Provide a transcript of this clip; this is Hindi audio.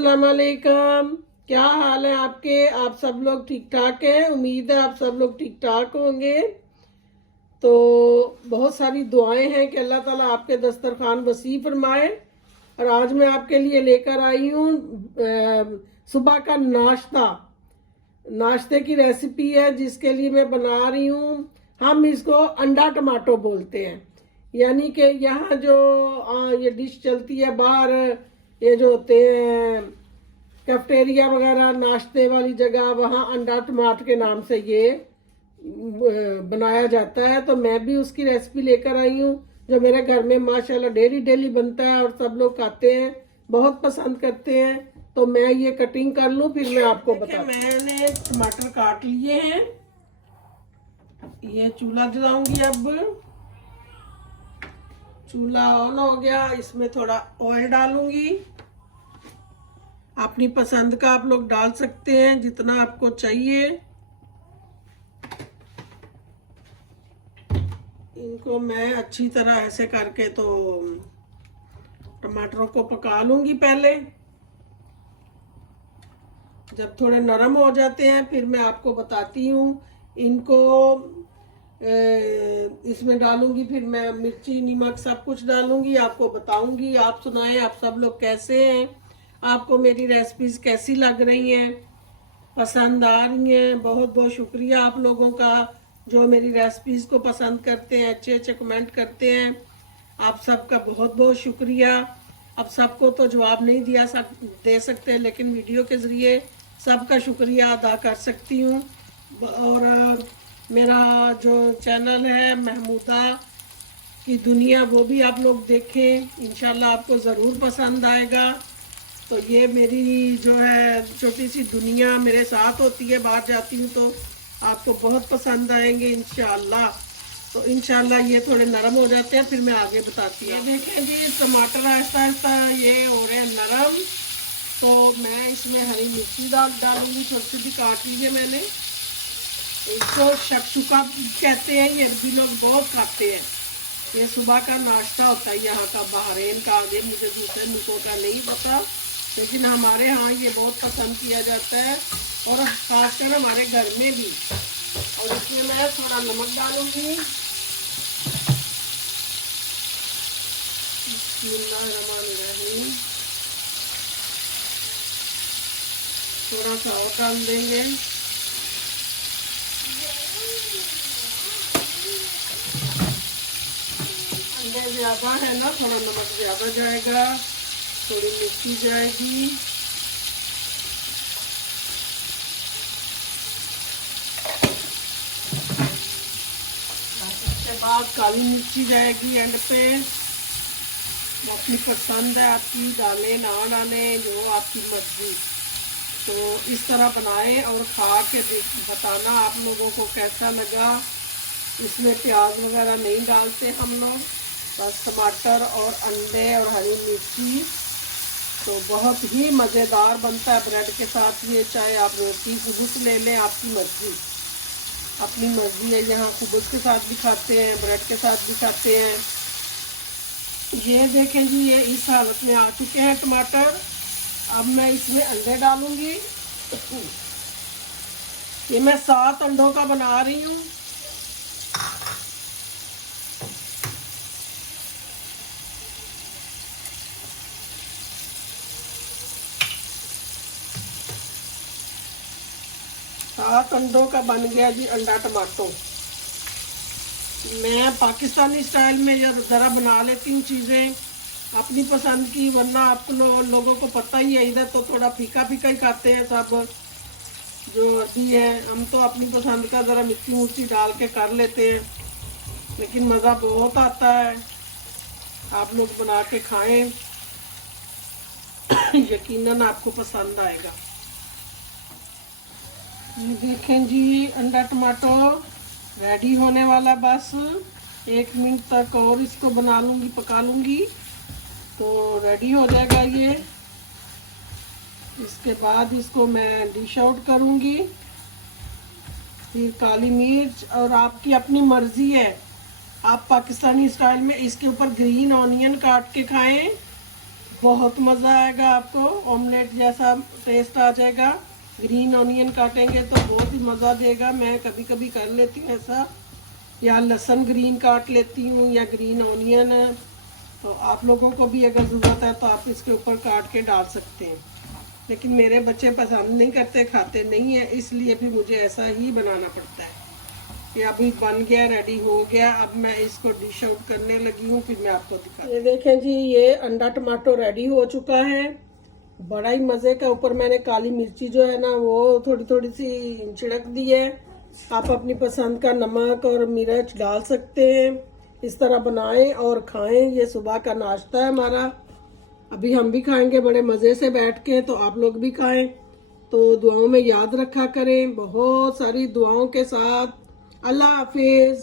अस्सलाम वालेकुम। क्या हाल है आपके? आप सब लोग ठीक ठाक हैं? उम्मीद है आप सब लोग ठीक ठाक होंगे। तो बहुत सारी दुआएं हैं कि अल्लाह ताला आपके दस्तरखान वसी फरमाए। और आज मैं आपके लिए लेकर आई हूँ सुबह का नाश्ते की रेसिपी है, जिसके लिए मैं बना रही हूँ। हम इसको अंडा टमाटो बोलते हैं। यानी कि यहाँ जो ये डिश चलती है बाहर, ये जो होते हैं कैफेटेरिया वगैरह नाश्ते वाली जगह, वहाँ अंडा टमाटर के नाम से ये बनाया जाता है। तो मैं भी उसकी रेसिपी लेकर आई हूँ, जो मेरे घर में माशाल्लाह डेली डेली बनता है और सब लोग खाते हैं, बहुत पसंद करते हैं। तो मैं ये कटिंग कर लूँ, फिर मैं आपको बताऊँ। मैंने टमाटर काट लिए हैं। ये चूल्हा जलाऊंगी। अब चूल्हा ऑन हो गया, इसमें थोड़ा ऑयल डालूंगी। अपनी पसंद का आप लोग डाल सकते हैं, जितना आपको चाहिए। इनको मैं अच्छी तरह ऐसे करके तो टमाटरों को पका लूंगी पहले। जब थोड़े नरम हो जाते हैं फिर मैं आपको बताती हूँ। इनको इसमें डालूंगी, फिर मैं मिर्ची नमक सब कुछ डालूंगी, आपको बताऊंगी। आप सुनाएं, आप सब लोग कैसे हैं? आपको मेरी रेसिपीज कैसी लग रही हैं? पसंद आ रही हैं? बहुत बहुत शुक्रिया आप लोगों का जो मेरी रेसिपीज को पसंद करते हैं, अच्छे अच्छे कमेंट करते हैं। आप सबका बहुत बहुत शुक्रिया। अब सबको तो जवाब नहीं दे सकते, लेकिन वीडियो के ज़रिए सबका शुक्रिया अदा कर सकती हूँ। और मेरा जो चैनल है महमूदा की दुनिया, वो भी आप लोग देखें, इंशाल्लाह आपको ज़रूर पसंद आएगा। तो ये मेरी जो है छोटी सी दुनिया मेरे साथ होती है, बाहर जाती हूँ तो आपको बहुत पसंद आएंगे इंशाल्लाह। तो इंशाल्लाह ये थोड़े नरम हो जाते हैं, फिर मैं आगे बताती हूँ। ये देखें जी, टमाटर आहिस्ता आहिस्ता ये हो रहे हैं नरम। तो मैं इसमें हरी मिर्ची डालूंगी, छोटी छोटी काट ली है मैंने। इसको शक्शुका कहते हैं, ये अरबी लोग बहुत खाते हैं। ये सुबह का नाश्ता होता है यहाँ का, बहरीन का। आगे मुझे दूसरे मुल्कों का नहीं पता, लेकिन हमारे यहाँ ये बहुत पसंद किया जाता है, और खासकर हमारे घर में भी। और इसमें मैं थोड़ा नमक डालूंगी। थोड़ा सा और डाल देंगे। अंडे ज़्यादा है ना, थोड़ा नमक ज़्यादा जाएगा, थोड़ी मिर्ची जाएगी। इसके बाद काली मिर्ची जाएगी एंड पे। अपनी पसंद है, आपकी डालें ना डालें, जो आपकी मर्जी। तो इस तरह बनाएं और खा के बताना आप लोगों को कैसा लगा। इसमें प्याज वगैरह नहीं डालते हम लोग, बस टमाटर और अंडे और हरी मिर्ची। तो बहुत ही मज़ेदार बनता है ब्रेड के साथ। ये चाहे आप रोटी खुबूस ले लें, आपकी मर्जी, अपनी मर्जी है। यहाँ खुबूस के साथ भी खाते हैं, ब्रेड के साथ भी खाते हैं। ये देखें जी, ये इस हालत में आ चुके हैं टमाटर। अब मैं इसमें अंडे डालूंगी। ये मैं 7 अंडों का बना रही हूँ। सात अंडों का बन गया जी अंडा टमाटो। मैं पाकिस्तानी स्टाइल में ज़रा बना लेती हूँ चीज़ें अपनी पसंद की, वरना आप लोगों को पता ही है, इधर तो थोड़ा फीका फीका ही खाते हैं सब जो अरबी है। हम तो अपनी पसंद का ज़रा मिर्ची मुर्ची डाल के कर लेते हैं, लेकिन मज़ा बहुत आता है। आप लोग बना के खाएं, यकीनन आपको पसंद आएगा। ये देखें जी, अंडा टमाटो रेडी होने वाला। बस 1 मिनट तक और इसको बना लूँगी, पका लूँगी, तो रेडी हो जाएगा ये। इसके बाद इसको मैं डिश आउट करूँगी। फिर काली मिर्च, और आपकी अपनी मर्ज़ी है, आप पाकिस्तानी स्टाइल में इसके ऊपर ग्रीन ऑनियन काट के खाएं, बहुत मज़ा आएगा आपको, ऑमलेट जैसा टेस्ट आ जाएगा। ग्रीन ऑनियन काटेंगे तो बहुत ही मज़ा देगा। मैं कभी कभी कर लेती हूँ ऐसा, या लहसुन ग्रीन काट लेती हूँ या ग्रीन ऑनियन। तो आप लोगों को भी अगर ज़रूरत है तो आप इसके ऊपर काट के डाल सकते हैं, लेकिन मेरे बच्चे पसंद नहीं करते, खाते नहीं है, इसलिए फिर मुझे ऐसा ही बनाना पड़ता है। ये अभी बन गया, रेडी हो गया। अब मैं इसको डिश आउट करने लगी हूँ, फिर मैं आपको दिखा। ये देखें जी, ये अंडा टमाटो रेडी हो चुका है, बड़ा ही मज़े का। ऊपर मैंने काली मिर्ची जो है ना वो थोड़ी थोड़ी सी छिड़क दी है। आप अपनी पसंद का नमक और मिर्च डाल सकते हैं। इस तरह बनाएं और खाएं। ये सुबह का नाश्ता है हमारा। अभी हम भी खाएंगे बड़े मज़े से बैठ के, तो आप लोग भी खाएं। तो दुआओं में याद रखा करें, बहुत सारी दुआओं के साथ। अल्लाह हाफिज़।